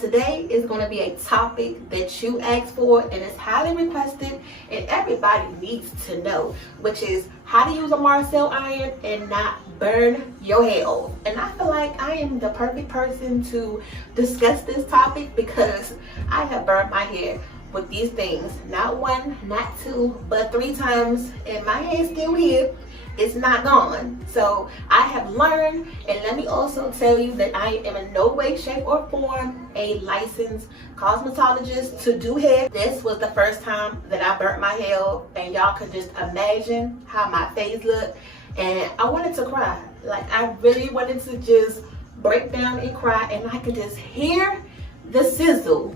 today is going to be a topic that you asked for and it's highly requested and everybody needs to know, which is how to use a Marcel iron and not burn your hair off. And I feel like I am the perfect person to discuss this topic because I have burned my hair with these things, not one, not two, but 3 times, and my hair is still here. It's not gone. So I have learned, and let me also tell you that I am in no way, shape, or form a licensed cosmetologist to do hair. This was the first time that I burnt my hair off, and y'all could just imagine how my face looked. And I wanted to cry. Like, I really wanted to just break down and cry, and I could just hear the sizzle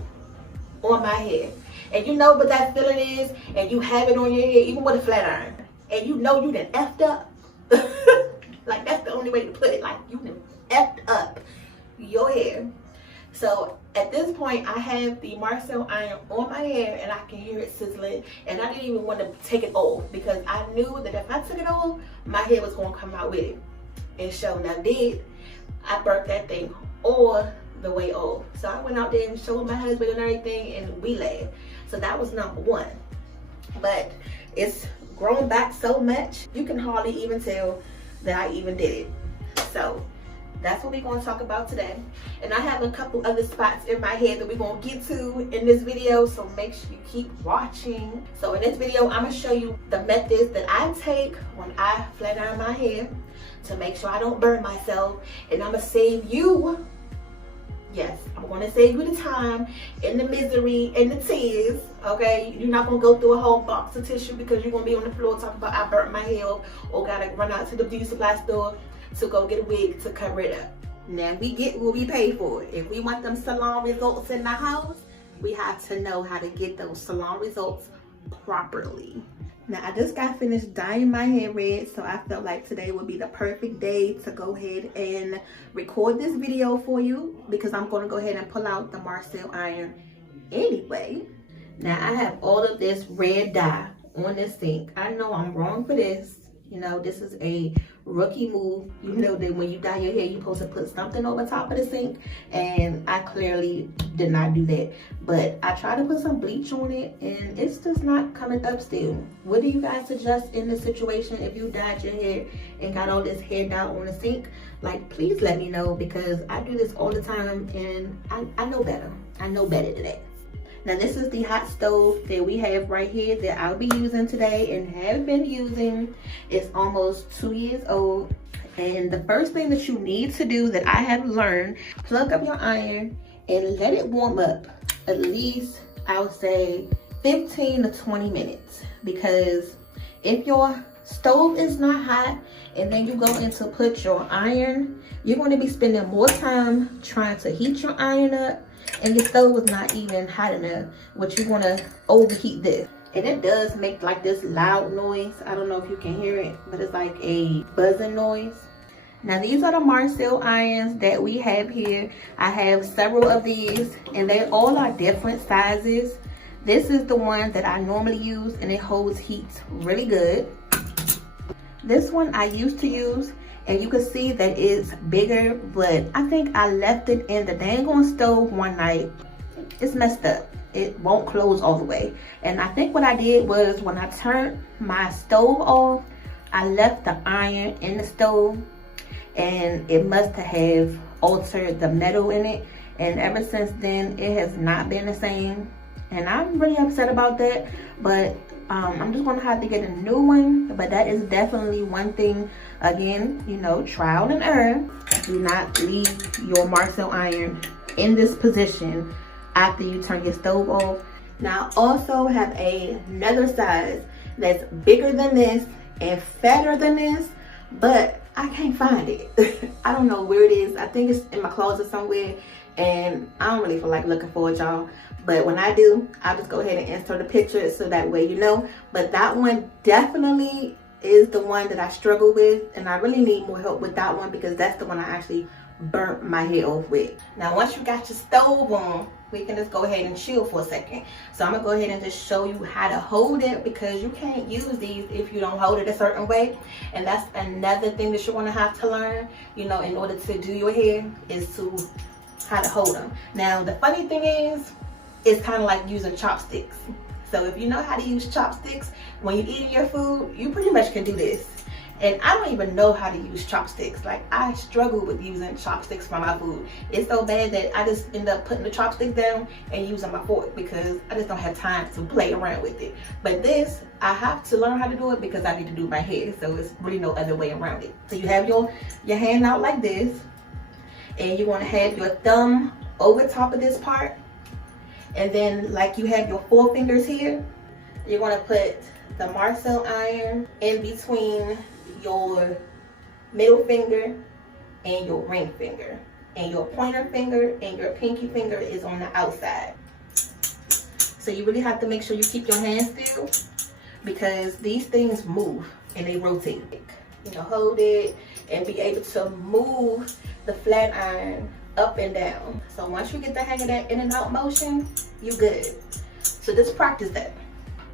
on my hair. And you know what that feeling is, and you have it on your hair, even with a flat iron. And you know you done effed up. Like, that's the only way to put it. Like, you done effed up your hair. So at this point, I have the Marcel iron on my hair and I can hear it sizzling. And I didn't even want to take it off because I knew that if I took it off, my hair was going to come out with it. And sure enough did. I burnt that thing all the way off. So I went out there and showed my husband and everything, and we laughed. So that was number 1. But it's grown back so much, you can hardly even tell that I even did it. So that's what we're going to talk about today. And I have a couple other spots in my hair that we're going to get to in this video, so make sure you keep watching. So in this video, I'm going to show you the methods that I take when I flat iron my hair to make sure I don't burn myself, and I'm going to save you. Yes, I'm going to save you the time and the misery and the tears, okay? You're not going to go through a whole box of tissue because you're going to be on the floor talking about I burnt my hair off or got to run out to the beauty supply store to go get a wig to cover it up. Now, we get what we pay for. If we want them salon results in the house, we have to know how to get those salon results properly. Now, I just got finished dyeing my hair red, so I felt like today would be the perfect day to go ahead and record this video for you because I'm going to go ahead and pull out the Marcel iron anyway. Now, I have all of this red dye on this sink. I know I'm wrong for this. You know, this is a rookie move. You know that when you dye your hair, you're supposed to put something over top of the sink, and I clearly did not do that. But I tried to put some bleach on it, and it's just not coming up still. What do you guys suggest in this situation if you dyed your hair and got all this hair dye on the sink? Like, please let me know because I do this all the time, and I know better. I know better than that. Now, this is the hot stove that we have right here that I'll be using today and have been using. It's almost 2 years old. And the first thing that you need to do that I have learned, plug up your iron and let it warm up at least, I would say, 15 to 20 minutes. Because if your stove is not hot and then you go in to put your iron, you're going to be spending more time trying to heat your iron up, and your stove is not even hot enough, which you're going to overheat this. And it does make like this loud noise. I don't know if you can hear it, but it's like a buzzing noise. Now, these are the Marcel irons that we have here. I have several of these, and they all are different sizes. This is the one that I normally use, and it holds heat really good. This one I used to use, and you can see that it's bigger, but I think I left it in the dang on stove one night. It's messed up. It won't close all the way. And I think what I did was when I turned my stove off, I left the iron in the stove, and it must have altered the metal in it. And ever since then, it has not been the same. And I'm really upset about that, but I'm just gonna have to get a new one. But that is definitely one thing. Again, you know, trial and error. Do not leave your Marcel iron in this position after you turn your stove off. Now, I also have another size that's bigger than this and fatter than this, but I can't find it. I don't know where it is. I think it's in my closet somewhere, and I don't really feel like looking for it, y'all. But when I do, I'll just go ahead and insert a picture so that way you know. But that one definitely is the one that I struggle with, and I really need more help with that one because that's the one I actually burnt my hair off with. Now, once you got your stove on, we can just go ahead and chill for a second. So I'm gonna go ahead and just show you how to hold it, because you can't use these if you don't hold it a certain way. And that's another thing that you're gonna have to learn, you know, in order to do your hair, is to how to hold them. Now the funny thing is, it's kind of like using chopsticks. So if you know how to use chopsticks when you're eating your food, you pretty much can do this. And I don't even know how to use chopsticks. Like, I struggle with using chopsticks for my food. It's so bad that I just end up putting the chopsticks down and using my fork because I just don't have time to play around with it. But this, I have to learn how to do it because I need to do my hair. So it's really no other way around it. So you have your hand out like this, and you want to have your thumb over top of this part. And then like you have your 4 fingers here, you're going to put the Marcel iron in between your middle finger and your ring finger, and your pointer finger and your pinky finger is on the outside. So you really have to make sure you keep your hand still because these things move and they rotate. You know, hold it and be able to move the flat iron up and down. So once you get the hang of that in and out motion, you good. So just practice that.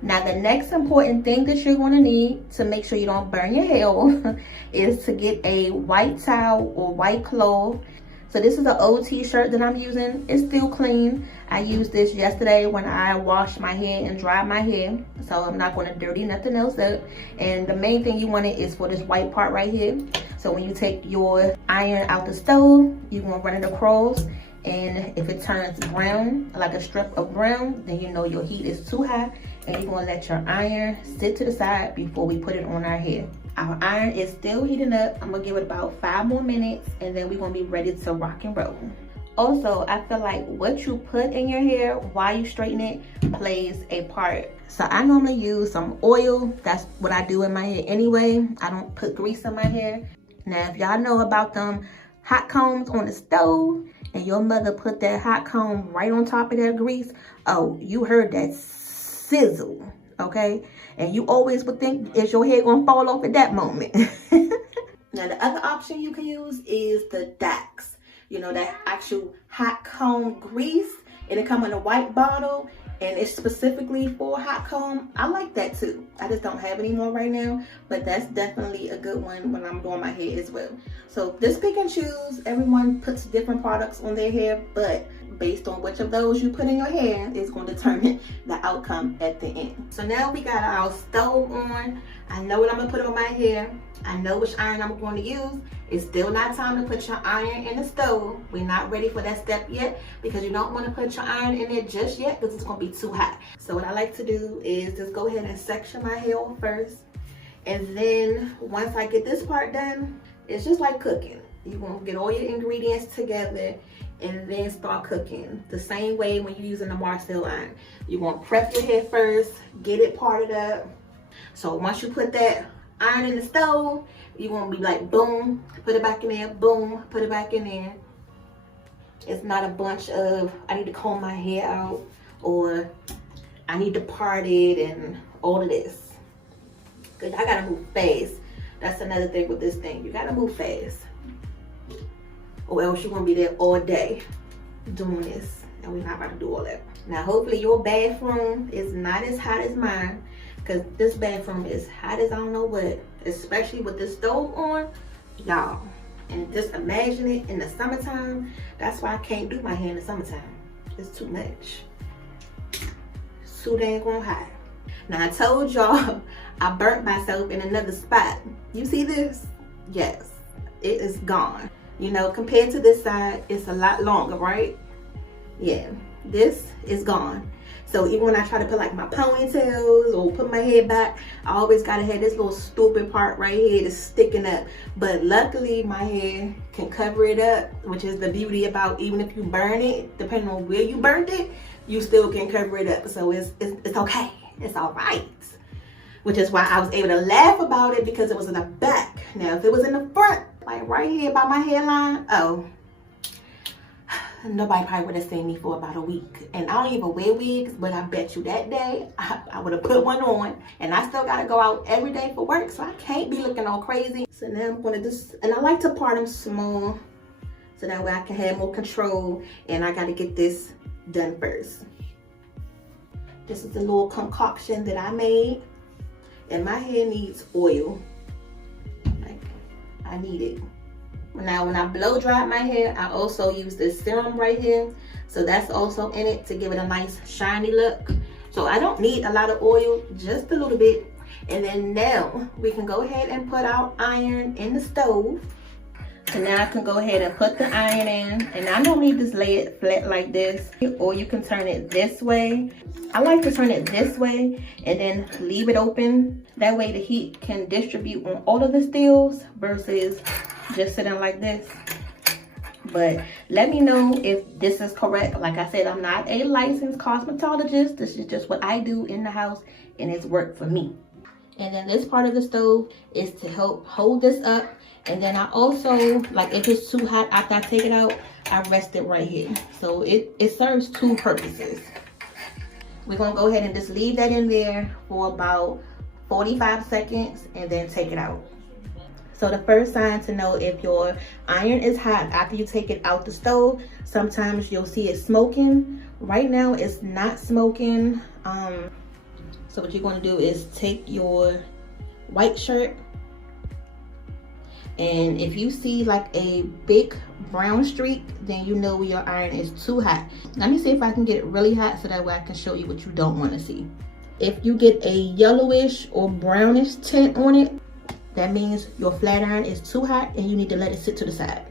Now the next important thing that you're going to need to make sure you don't burn your hair is to get a white towel or white cloth. So this is an old t-shirt that I'm using. It's still clean. I used this yesterday when I washed my hair and dried my hair. So I'm not going to dirty nothing else up. And the main thing you want it is for this white part right here. So when you take your iron out the stove, you're going to run it across. And if it turns brown, like a strip of brown, then you know your heat is too high. And you're going to let your iron sit to the side before we put it on our hair. Our iron is still heating up. I'm going to give it about 5 more minutes and then we're going to be ready to rock and roll. Also, I feel like what you put in your hair while you straighten it plays a part. So I normally use some oil. That's what I do in my hair anyway. I don't put grease in my hair. Now, if y'all know about them hot combs on the stove and your mother put that hot comb right on top of that grease, oh, you heard that sizzle, okay? And you always would think, is your hair gonna fall off at that moment? Now the other option you can use is the Dax. You know, that actual hot comb grease, and it comes in a white bottle and it's specifically for hot comb. I like that too. I just don't have any more right now, but that's definitely a good one when I'm doing my hair as well. So just pick and choose. Everyone puts different products on their hair, but based on which of those you put in your hair is going to determine the outcome at the end. So now we got our stove on. I know what I'm gonna put on my hair. I know which iron I'm going to use. It's still not time to put your iron in the stove. We're not ready for that step yet because you don't want to put your iron in there just yet because it's going to be too hot. So what I like to do is just go ahead and section my hair off first. And then once I get this part done, it's just like cooking. You're going to get all your ingredients together and then start cooking. The same way when you're using the Marcel iron. You're going to prep your hair first, get it parted up. So once you put that iron in the stove, you're going to be like, boom, put it back in there, boom, put it back in there. It's not a bunch of, I need to comb my hair out, or I need to part it, and all of this. Because I got to move fast. That's another thing with this thing. You got to move fast. Or else you're going to be there all day doing this. And we're not about to do all that. Now, hopefully your bathroom is not as hot as mine. Because this bathroom is hot as I don't know what. Especially with the stove on, y'all. And just imagine it in the summertime. That's why I can't do my hair in the summertime. It's too much. It's too dang hot. Now I told y'all I burnt myself in another spot. You see this? Yes, it is gone. You know, compared to this side, it's a lot longer, right? Yeah, this is gone. So even when I try to put like my ponytails or put my hair back, I always gotta have this little stupid part right here that's sticking up. But luckily my hair can cover it up, which is the beauty about even if you burn it, depending on where you burned it, you still can cover it up. So it's okay, it's all right. Which is why I was able to laugh about it because it was in the back. Now if it was in the front, like right here by my hairline, oh, nobody probably would have seen me for about a week. And I don't even wear wigs, but I bet you that day I would have put one on. And I still got to go out every day for work, so I can't be looking all crazy. So now I'm going to just, and I like to part them small so that way I can have more control. And I got to get this done first. This is the little concoction that I made. And my hair needs oil. Like, I need it. Now, when I blow dry my hair, I also use this serum right here. So that's also in it to give it a nice shiny look. So I don't need a lot of oil, just a little bit. And then now we can go ahead and put our iron in the stove. So now I can go ahead and put the iron in. And I don't need this lay it flat like this, or you can turn it this way. I like to turn it this way and then leave it open. That way the heat can distribute on all of the steels versus just sitting like this. But let me know if this is correct. Like I said, I'm not a licensed cosmetologist. This is just what I do in the house, and it's worked for me. And then this part of the stove is to help hold this up. And then I also, like if it's too hot after I take it out, I rest it right here. So it serves two purposes. We're gonna go ahead and just leave that in there for about 45 seconds and then take it out. So the first sign to know if your iron is hot after you take it out the stove, sometimes you'll see it smoking. Right now it's not smoking. So what you're going to do is take your white shirt, and if you see like a big brown streak, then you know your iron is too hot. Let me see if I can get it really hot so that way I can show you what you don't want to see. If you get a yellowish or brownish tint on it, that means your flat iron is too hot and you need to let it sit to the side.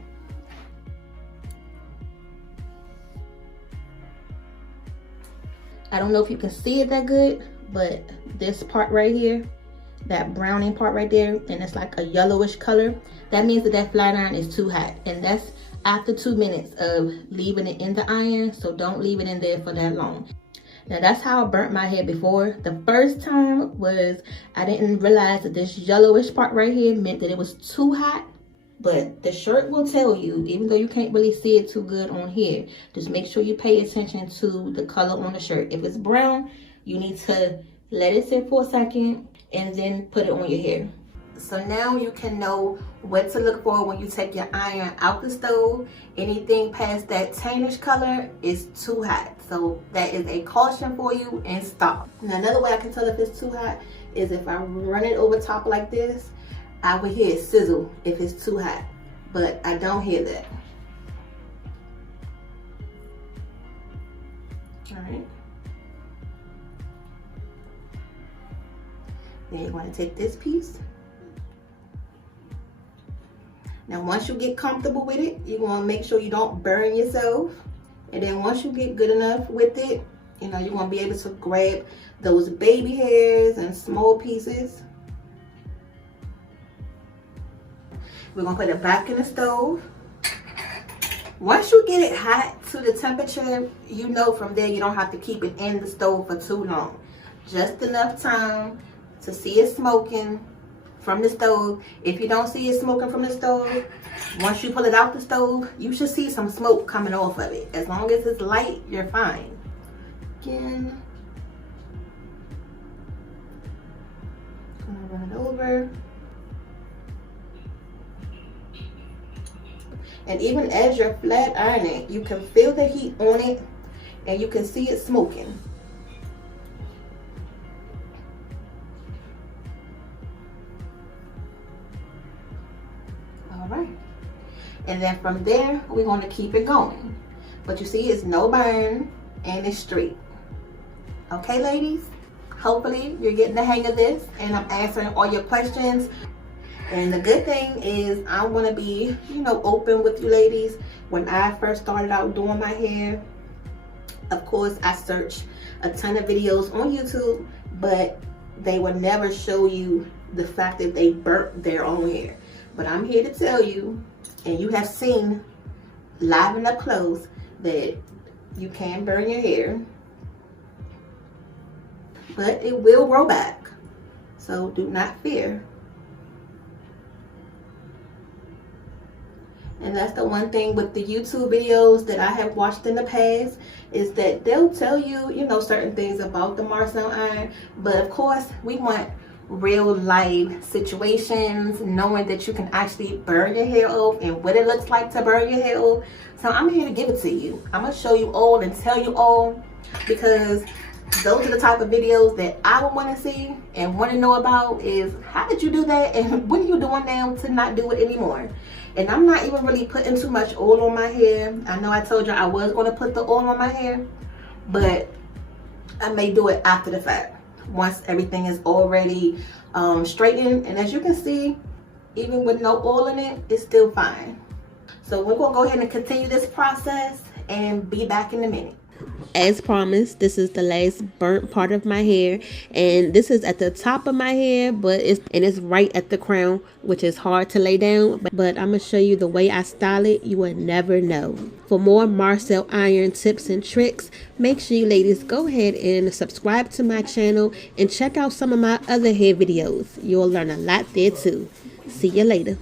I don't know if you can see it that good, but this part right here, that browning part right there, and it's like a yellowish color, that means that that flat iron is too hot. And that's after 2 minutes of leaving it in the iron, so don't leave it in there for that long. Now that's how I burnt my hair before. The first time was I didn't realize that this yellowish part right here meant that it was too hot. But the shirt will tell you, even though you can't really see it too good on here, just make sure you pay attention to the color on the shirt. If it's brown, you need to let it sit for a second and then put it on your hair. So now you can know what to look for when you take your iron out the stove. Anything past that tannish color is too hot. So that is a caution for you, and stop. Now another way I can tell if it's too hot is if I run it over top like this, I would hear it sizzle if it's too hot, but I don't hear that. All right. Then you're going to take this piece. Now once you get comfortable with it, you want to make sure you don't burn yourself. And then once you get good enough with it, you know, you want to be able to grab those baby hairs and small pieces. We're going to put it back in the stove. Once you get it hot to the temperature, you know from there you don't have to keep it in the stove for too long. Just enough time to see it smoking from the stove. If you don't see it smoking from the stove, once you pull it out the stove, you should see some smoke coming off of it. As long as it's light, you're fine. Again, gonna run it over. And even as you're flat ironing, you can feel the heat on it and you can see it smoking. All right. And then from there, we're going to keep it going. But you see, it's no burn and it's straight. Okay, ladies? Hopefully you're getting the hang of this and I'm answering all your questions. And the good thing is I'm going to be, you know, open with you ladies. When I first started out doing my hair, of course, I searched a ton of videos on YouTube, but they would never show you the fact that they burnt their own hair. But I'm here to tell you, and you have seen live and up close, that you can burn your hair, but it will grow back. So do not fear. And that's the one thing with the YouTube videos that I have watched in the past, is that they'll tell you, you know, certain things about the Marcel iron. But of course, we want real life situations, knowing that you can actually burn your hair off and what it looks like to burn your hair off. So I'm here to give it to you. I'm going to show you all and tell you all, because those are the type of videos that I would want to see and want to know about. Is how did you do that, and what are you doing now to not do it anymore? And I'm not even really putting too much oil on my hair. I know I told you I was going to put the oil on my hair, but I may do it after the fact, once everything is already straightened. And as you can see, even with no oil in it, it's still fine. So we're going to go ahead and continue this process and be back in a minute. As promised, this is the last burnt part of my hair, and this is at the top of my hair, but it's right at the crown, which is hard to lay down, but I'm gonna show you the way I style it. You will never know. For more Marcel iron tips and tricks, make sure you ladies go ahead and subscribe to my channel and check out some of my other hair videos. You'll learn a lot there too. See you later.